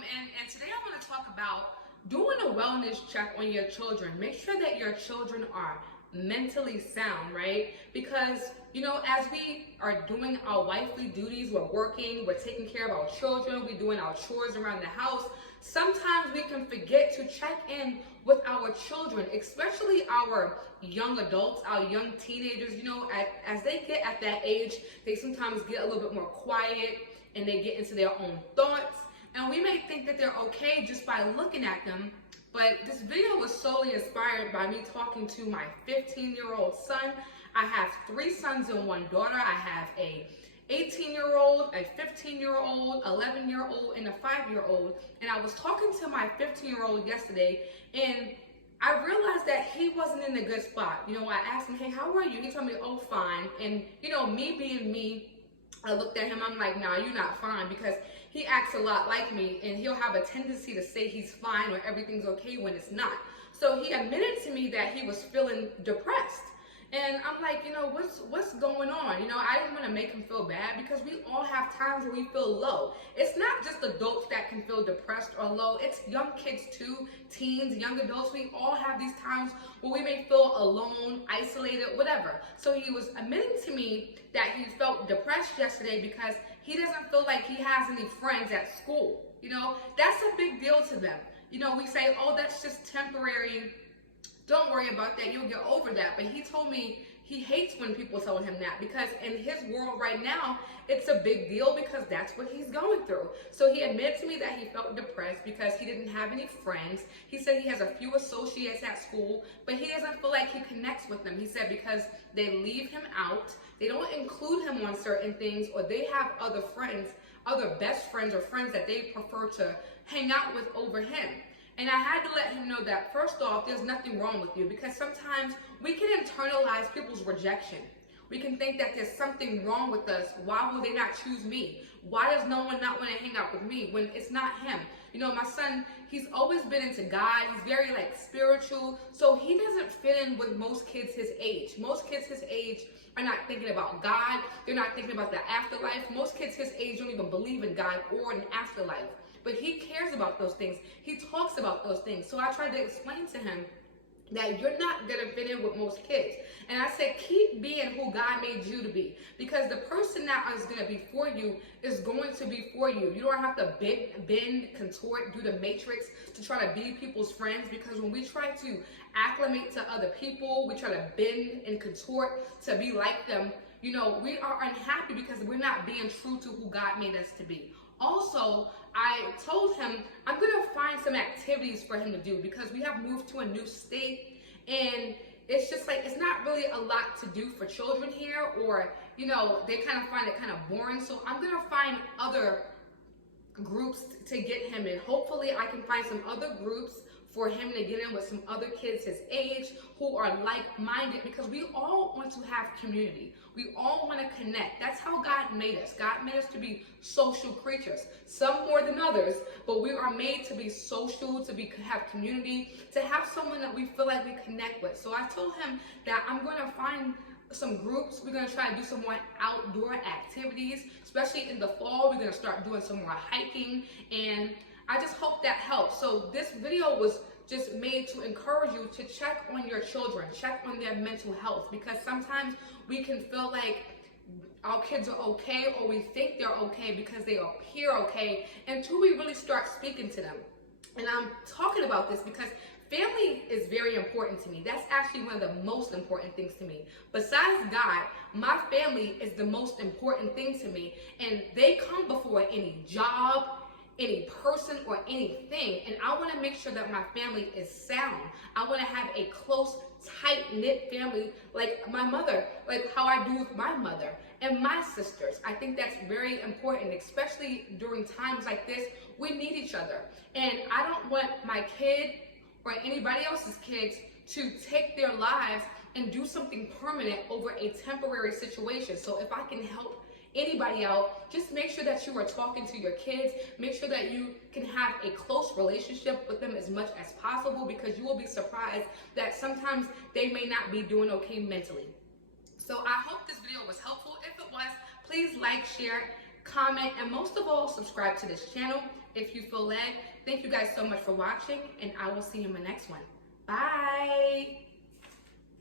And today I want to talk about doing a wellness check on your children. Make sure that your children are mentally sound, right? Because, as we are doing our wifely duties, we're working, we're taking care of our children, we're doing our chores around the house, sometimes we can forget to check in with our children, especially our young adults, our young teenagers. As they get at that age, they sometimes get a little bit more quiet and they get into their own thoughts. And we may think that they're okay just by looking at them, but this video was solely inspired by me talking to my 15-year-old son. I have 3 sons and 1 daughter. I have a 18-year-old, a 15-year-old, 11-year-old, and a 5-year-old. And I was talking to my 15-year-old yesterday, and I realized that he wasn't in a good spot. I asked him, hey, how are you? He told me, oh, fine. And, me being me, I looked at him, I'm like, nah, you're not fine, because he acts a lot like me, and he'll have a tendency to say he's fine or everything's okay when it's not. So he admitted to me that he was feeling depressed. And I'm like, what's going on? I didn't want to make him feel bad, because we all have times where we feel low. It's not just adults that can feel depressed or low. It's young kids too, teens, young adults. We all have these times where we may feel alone, isolated, whatever. So he was admitting to me that he felt depressed yesterday because he doesn't feel like he has any friends at school. That's a big deal to them. We say, oh, that's just temporary. Don't worry about that, you'll get over that. But he told me he hates when people tell him that, because in his world right now, it's a big deal because that's what he's going through. So he admitted to me that he felt depressed because he didn't have any friends. He said he has a few associates at school, but he doesn't feel like he connects with them. He said because they leave him out, they don't include him on certain things, or they have other friends, other best friends or friends that they prefer to hang out with over him. And I had to let him know that, first off, there's nothing wrong with you, because sometimes we can internalize people's rejection. We can think that there's something wrong with us. Why will they not choose me? Why does no one not want to hang out with me when it's not him? My son, he's always been into God. He's very spiritual. So he doesn't fit in with most kids his age. Most kids his age are not thinking about God. They're not thinking about the afterlife. Most kids his age don't even believe in God or an afterlife. But he cares about those things. He talks about those things. So I tried to explain to him that you're not going to fit in with most kids. And I said, keep being who God made you to be. Because the person that is going to be for you is going to be for you. You don't have to bend, contort, do the matrix to try to be people's friends. Because when we try to acclimate to other people, we try to bend and contort to be like them, we are unhappy because we're not being true to who God made us to be. Also, I told him I'm going to find some activities for him to do, because we have moved to a new state, and it's just it's not really a lot to do for children here, or, they kind of find it kind of boring. So I'm going to find other groups to get him in. Hopefully I can find some other groups for him to get in with some other kids his age who are like-minded, because we all want to have community. We all want to connect. That's how God made us. God made us to be social creatures, some more than others, but we are made to be social, to have community, to have someone that we feel like we connect with. So I told him that I'm going to find some groups. We're going to try to do some more outdoor activities, especially in the fall. We're going to start doing some more hiking, and I just hope that helps. So this video was just made to encourage you to check on your children, check on their mental health, because sometimes we can feel like our kids are okay, or we think they're okay because they appear okay, until we really start speaking to them. And I'm talking about this because family is very important to me. That's actually one of the most important things to me. Besides God, my family is the most important thing to me, and they come before any job, any person, or anything. And I want to make sure that my family is sound. I want to have a close, tight-knit family like my mother, like how I do with my mother and my sisters. I think that's very important, especially during times like this. We need each other. And I don't want my kid or anybody else's kids to take their lives and do something permanent over a temporary situation. So if I can help anybody out, just make sure that you are talking to your kids. Make sure that you can have a close relationship with them as much as possible, because you will be surprised that sometimes they may not be doing okay mentally. So I hope this video was helpful. If it was, please like, share, comment, and most of all, subscribe to this channel if you feel led. Thank you guys so much for watching, and I will see you in my next one. Bye.